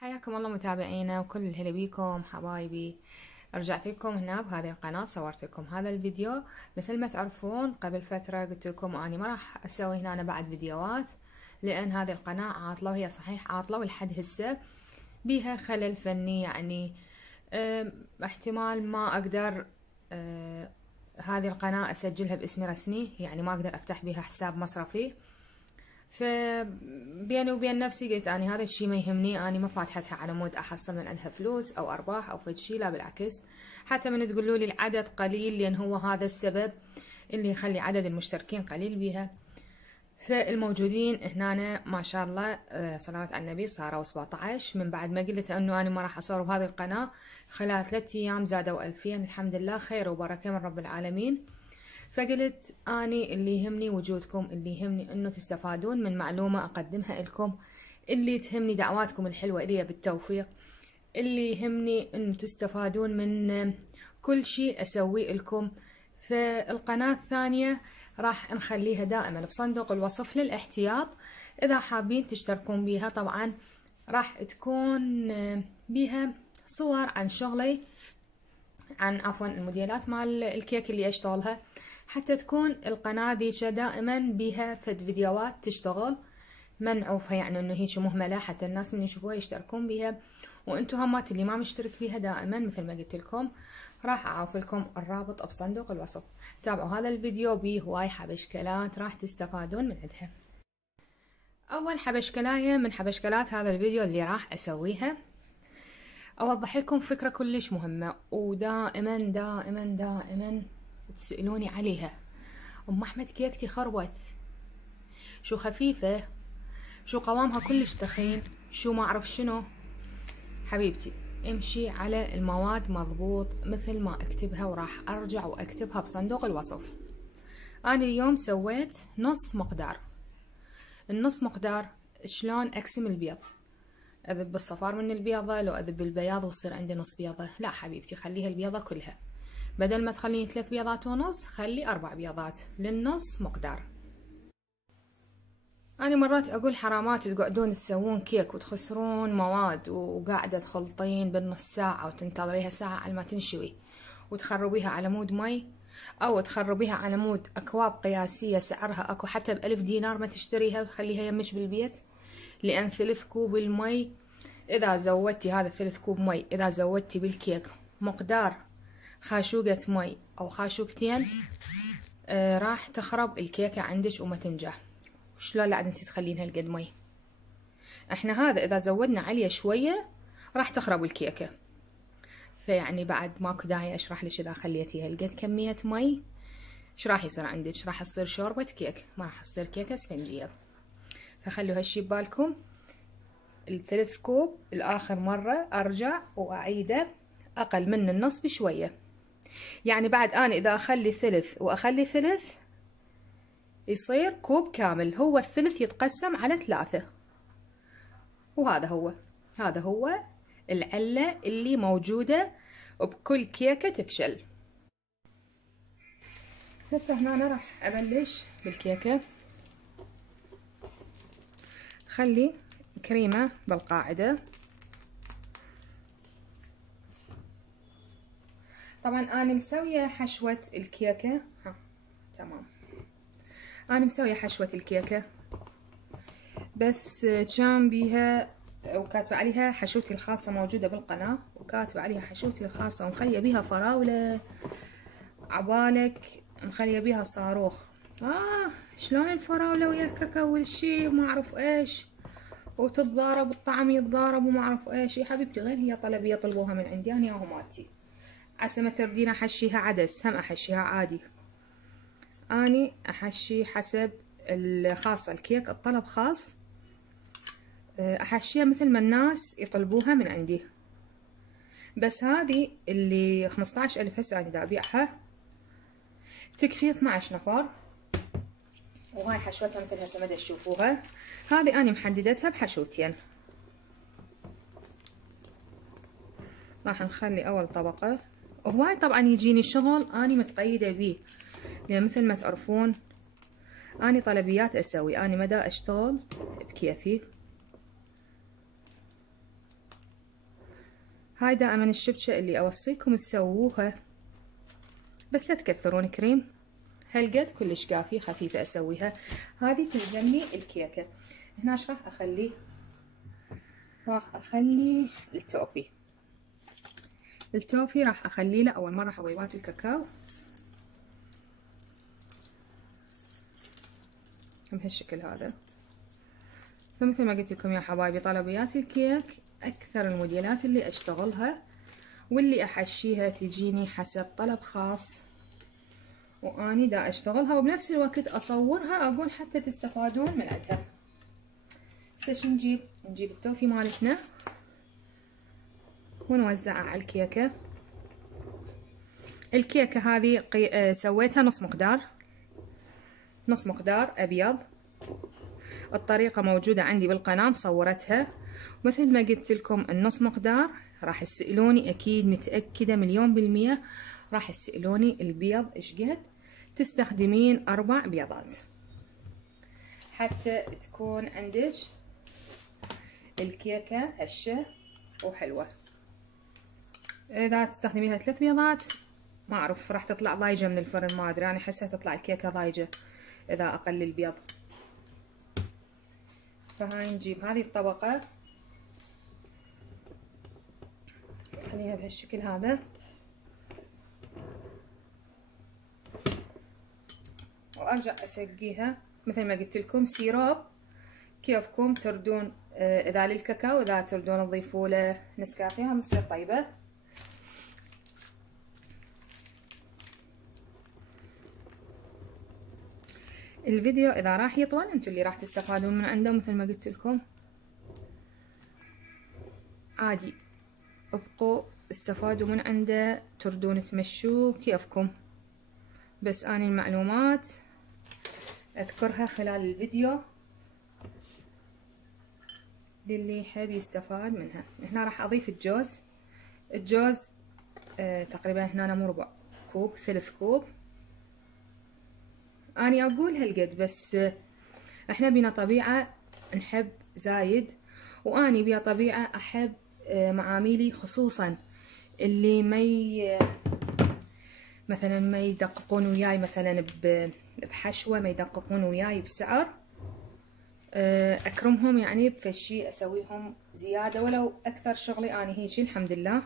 حياكم الله متابعينا وكل الهلا بيكم حبايبي. رجعت لكم هنا بهذه القناة، صورت لكم هذا الفيديو. مثل ما تعرفون قبل فترة قلت لكم اني ما راح اسوي هنا بعد فيديوهات، لان هذه القناة عاطلة، وهي صحيح عاطلة ولحد هسه بيها خلل فني، يعني احتمال ما اقدر هذه القناة اسجلها باسمي رسمي، يعني ما اقدر افتح بها حساب مصرفي. فبيني وبين نفسي قلت اني هذا الشي ما يهمني، اني ما فاتحتها على مود احصل من عندها فلوس او ارباح او فد شي، لا بالعكس. حتى من تقولوا لي العدد قليل، لان هو هذا السبب اللي يخلي عدد المشتركين قليل بيها. فالموجودين هنا ما شاء الله صلوات على النبي صاروا 17. من بعد ما قلت انه انا ما راح اصور بهذه القناة، خلال 3 ايام زادوا 2000. الحمد لله، خير وبركة من رب العالمين. فقلت اني اللي يهمني وجودكم، اللي يهمني انه تستفادون من معلومة اقدمها لكم، اللي تهمني دعواتكم الحلوة الي بالتوفيق، اللي يهمني انه تستفادون من كل شيء اسويه لكم. فالقناة الثانية راح نخليها دائما بصندوق الوصف للاحتياط، اذا حابين تشتركون بيها. طبعا راح تكون بيها صور عن شغلي، عن عفوا الموديلات مال الكيك اللي اشتغلها، حتى تكون القناة ذيك دائما بيها فد فيديوهات تشتغل منعوفها، يعني انه هيك مهملة، حتى الناس من يشوفوها يشتركون بيها. وانتو همات اللي ما مشترك بيها دائما مثل ما قلت لكم راح اعوف لكم الرابط بصندوق الوصف. تابعوا هذا الفيديو، بيه هواي حبشكلات راح تستفادون من عندها. اول حبشكلاية من حبشكلات هذا الفيديو اللي راح اسويها، اوضح لكم فكرة كلش مهمة، ودائما دائما دائما تسألوني عليها. ام احمد كيكتي خربت، شو خفيفة، شو قوامها كلش تخين، شو ما اعرف شنو. حبيبتي امشي على المواد مضبوط مثل ما اكتبها، وراح ارجع واكتبها بصندوق الوصف. انا اليوم سويت نص مقدار. النص مقدار شلون اقسم البيض؟ اذب بالصفار من البيضة، لو اذب البياض وتصير عندي نص بيضة؟ لا حبيبتي، خليها البيضة كلها. بدل ما تخليني 3 بيضات ونص، خلي 4 بيضات للنص مقدار. أنا مرات أقول حرامات تقعدون تسوون كيك وتخسرون مواد، وقاعدة تخلطين بالنص ساعة وتنتظريها ساعة على ما تنشوي، وتخربيها على مود مي، أو تخربيها على مود أكواب قياسية سعرها أكو حتى ب1000 دينار ما تشتريها وتخليها يمش بالبيت. لأن 3 كوب المي، إذا زودتي هذا 3 كوب مي، إذا زودتي بالكيك مقدار خاشوقة مي أو خاشوقتين، راح تخرب الكيكة عندك وما تنجح. شلون لا انتي تخلين هالقد مي؟ احنا هذا اذا زودنا عليه شوية راح تخرب الكيكة. فيعني بعد ماكو داعي اشرح لك، اذا خليتي هالقد كمية مي ايش راح يصير عندك؟ راح تصير شوربة كيك، ما راح تصير كيكة اسفنجية. فخلوا هالشي ببالكم. ال3 كوب الاخر مرة ارجع واعيده اقل من النص بشوية. يعني بعد انا اذا اخلي ثلث واخلي ثلث يصير كوب كامل، هو الثلث يتقسم على 3. وهذا هو، هذا هو العلة اللي موجودة بكل كيكة تفشل. هسه هنا أنا راح أبلش بالكيكة. خلي كريمة بالقاعدة. طبعا أنا مسوية حشوة الكيكة، تمام، أنا مسوية حشوة الكيكة، بس كان بيها وكاتبة عليها حشوتي الخاصة موجودة بالقناة، وكاتبة عليها حشوتي الخاصة، ومخلية بيها فراولة عبالك، مخلية بيها صاروخ. شلون الفراولة ويا الكاكاو والشي وما اعرف ايش، وتتضارب الطعم يتضارب وما اعرف ايش. يا حبيبتي غير هي طلبية طلبوها من عندي انا ياهم مالتي. عسى ما تردين احشيها عدس، هم احشيها عادي. اني احشي حسب الخاصة، الكيك الطلب خاص، احشيها مثل ما الناس يطلبوها من عندي. بس هذه اللي 15,000 هسه انا دا ابيعها، تكفي 12 نفر. وهاي حشوتها مثل هسه ما تشوفوها. هذه انا محددتها بحشوتين. راح نخلي اول طبقة. وهواي طبعا يجيني شغل اني متقيدة بيه، لان مثل ما تعرفون اني طلبيات اسوي، اني مدى اشتغل بكيفي. هاي دائما الشبشة اللي اوصيكم تسووها، بس لا تكثرون كريم، هالقد كلش كافي، خفيفة اسويها. هذه تلزمني الكيكة. هنا ايش راح اخلي؟ راح اخلي التوفي راح اخلي له اول مرة حبيبات الكاكاو بهالشكل هذا. فمثل ما قلت لكم يا حبايبي، طلبيات الكيك اكثر الموديلات اللي اشتغلها واللي احشيها تجيني حسب طلب خاص، واني دا اشتغلها وبنفس الوقت اصورها اقول حتى تستفادون من عندها. هسه شو نجيب التوفي مالتنا ونوزعها على الكيكة. الكيكة هذه سويتها نص مقدار ابيض. الطريقة موجودة عندي بالقناة مصورتها. مثل ما قلت لكم النص مقدار راح تسألوني، اكيد متأكدة 1000000% راح تسألوني البيض ايش قد. تستخدمين 4 بيضات حتى تكون عندك الكيكة هشة وحلوة. اذا تستخدميها 3 بيضات ما اعرف راح تطلع ضايجة من الفرن، ما ادري، انا احسها تطلع الكيكة ضايجة اذا اقل البيض. فهاي نجيب هذه الطبقة خليها بهالشكل هذا، وارجع اسقيها مثل ما قلت لكم سيراب كيفكم تردون. اذا للكاكاو اذا تردون تضيفوا له نسكافيه هم تصير طيبة. الفيديو اذا راح يطول انتم اللي راح تستفادون من عنده، مثل ما قلت لكم عادي ابقوا استفادوا من عنده، تردون تمشوا كيفكم، بس اني المعلومات اذكرها خلال الفيديو للي يحب يستفاد منها. هنا راح اضيف الجوز تقريبا هنا مو ربع كوب، 3 كوب. اني اقول هالقد، بس احنا بينا طبيعة نحب زايد، واني بيا طبيعة احب معاميلي خصوصا اللي مثلا ما يدققون وياي مثلا بحشوة، ما يدققون وياي بسعر، اكرمهم يعني بفشي اسويهم زيادة ولو اكثر. شغلي اني هيجي الحمد لله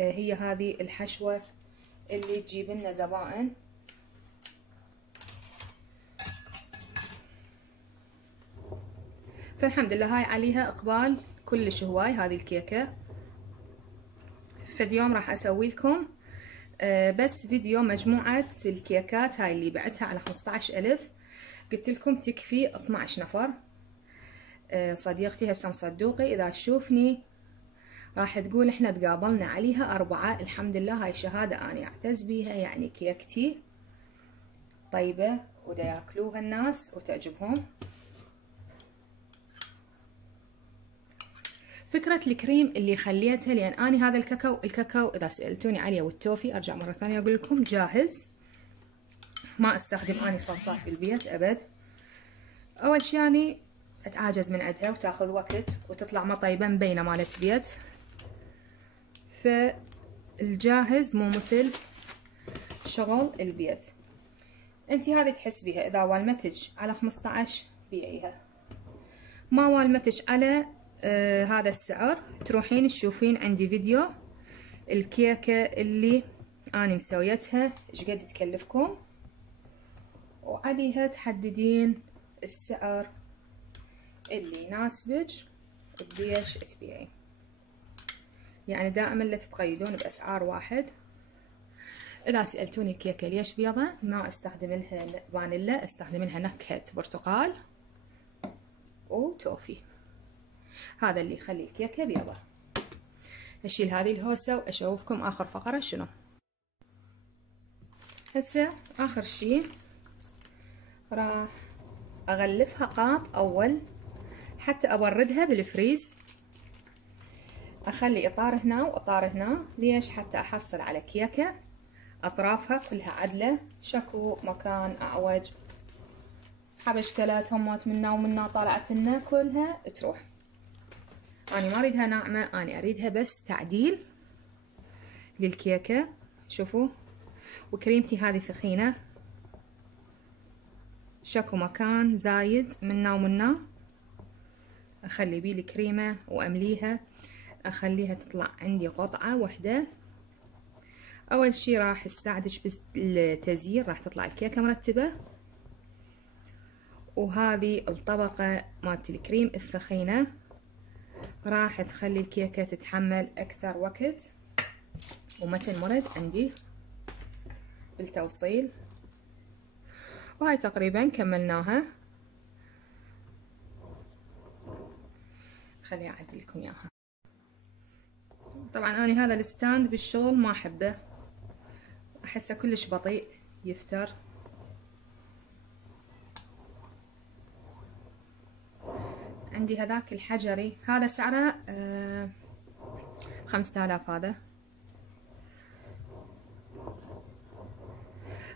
هي هذه الحشوة اللي تجيب لنا زبائن. فالحمد لله هاي عليها اقبال كلش هواي هذه الكيكة. فد يوم راح اسوي لكم بس فيديو مجموعة الكيكات هاي اللي بعتها على 15000، قلت لكم تكفي 12 نفر. صديقتي هسه مصدوقي اذا تشوفني راح تقول احنا تقابلنا عليها 4. الحمد لله هاي شهادة اني اعتز بيها، يعني كيكتي طيبة ودا ياكلوها الناس وتعجبهم. فكرة الكريم اللي خليتها لان اني هذا الكاكاو اذا سألتوني عليه والتوفي ارجع مرة ثانية اقول لكم جاهز، ما استخدم اني صلصات بالبيت ابد. اول شي يعني اتعاجز من عندها وتاخذ وقت وتطلع ما طيبة مبينة مالت بيت. فالجاهز مو مثل شغل البيت. انتي هذه تحسبيها اذا والمتج على 15 بيعيها، ما والمتج على هذا السعر تروحين تشوفين عندي فيديو الكيكة اللي اني مسويتها ايش قد تكلفكم، وعليها تحددين السعر اللي يناسبك بديش تبيعي. يعني دائما لا تتقيدون باسعار واحد. اذا سألتوني الكيكة ليش بيضة، ما استخدم لها فانيلا، استخدم لها نكهة برتقال وتوفي، هذا اللي يخلي الكيكة بيضة. اشيل هذه الهوسة واشوفكم اخر فقرة شنو. هسه اخر شي راح اغلفها قاط اول حتى ابردها بالفريز. اخلي اطار هنا واطار هنا، ليش؟ حتى احصل على كيكة اطرافها كلها عدلة، شكو مكان اعوج حبشكلات همات منا ومنا طالعت لنا كلها تروح. أنا ما أريدها ناعمة، أنا أريدها بس تعديل للكيكة. شوفوا، وكريمتي هذه ثخينة، شكو مكان زايد منا ومنا أخلي بيه الكريمة وأمليها، أخليها تطلع عندي قطعة واحدة. أول شي راح تساعدش بالتزيين، راح تطلع الكيكة مرتبة. وهذه الطبقة مالت الكريم الثخينة راح تخلي الكيكة تتحمل أكثر وقت وما تنمرد عندي بالتوصيل. وهاي تقريبا كملناها. خليني أعدل لكم إياها. طبعا أنا هذا الستاند بالشغل ما أحبه، أحسه كلش بطيء يفتر. عندي هذاك الحجري، هذا سعره 5000 هذا.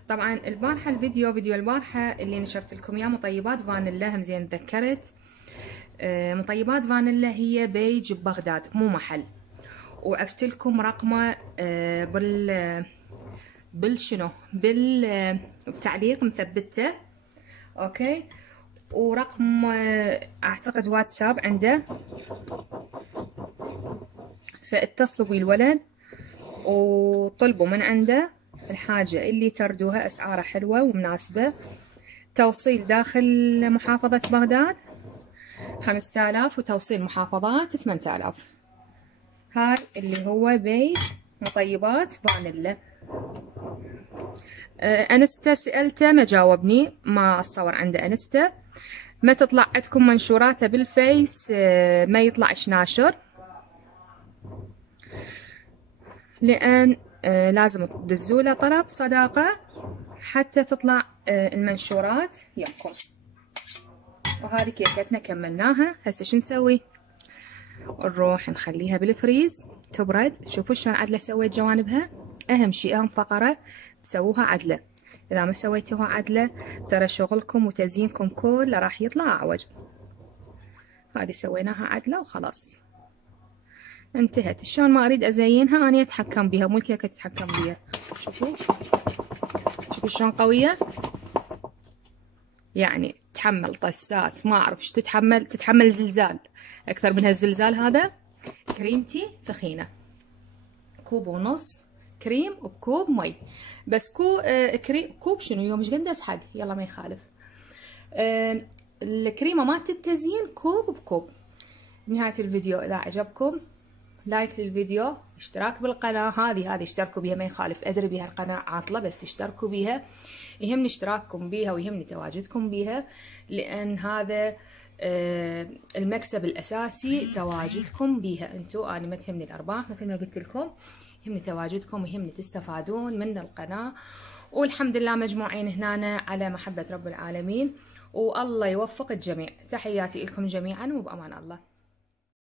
طبعا البارحة فيديو البارحة اللي نشرت لكم اياه مطيبات فانيلا، هم زين تذكرت. مطيبات فانيلا هي بيج ببغداد مو محل، وعفت لكم رقمه بالشنو بالتعليق مثبته. اوكي، ورقم اعتقد واتساب عنده، فاتصلوا بالولد وطلبوا من عنده الحاجة اللي تردوها. اسعاره حلوة ومناسبة. توصيل داخل محافظة بغداد 5000 وتوصيل محافظات 8000. هاي اللي هو بيج مطيبات فانيلا. انستا سألته ما جاوبني، ما اتصور عنده انستا. ما تطلع عندكم منشوراته بالفيس ما يطلعش ناشر، لان لازم تدزوله طلب صداقة حتى تطلع المنشورات ياكم. وهذه كيكتنا كملناها. هسه شو نسوي؟ نروح نخليها بالفريز تبرد. شوفوا شلون عدلة سويت جوانبها. اهم شيء اهم فقرة تسووها عدلة، اذا ما سويتوها عدلة ترى شغلكم وتزيينكم كله راح يطلع اعوج. هذه سويناها عدلة وخلاص انتهت. شلون ما اريد ازينها اني اتحكم بها، مو الكيكة تتحكم بها. شوفوا شلون قوية، يعني تحمل طسات ما اعرف ايش تتحمل زلزال اكثر من هالزلزال هذا. كريمتي ثخينة، كوب ونص كريم وبكوب مي. بس كوب شنو يوم ايش قد اسحق، يلا ما يخالف. الكريمة مالت التزيين كوب بكوب. بنهاية الفيديو اذا عجبكم لايك للفيديو، اشتراك بالقناة. هذه اشتركوا بيها ما يخالف، ادري بيها القناة عاطلة بس اشتركوا بيها. يهمني اشتراككم بيها ويهمني تواجدكم بيها، لان هذا المكسب الاساسي تواجدكم بيها انتو. انا ما تهمني الارباح مثل ما قلت لكم، يهمني تواجدكم ويهمني تستفادون من القناة. والحمد لله مجموعين هنا على محبة رب العالمين، والله يوفق الجميع. تحياتي لكم جميعا وبأمان الله.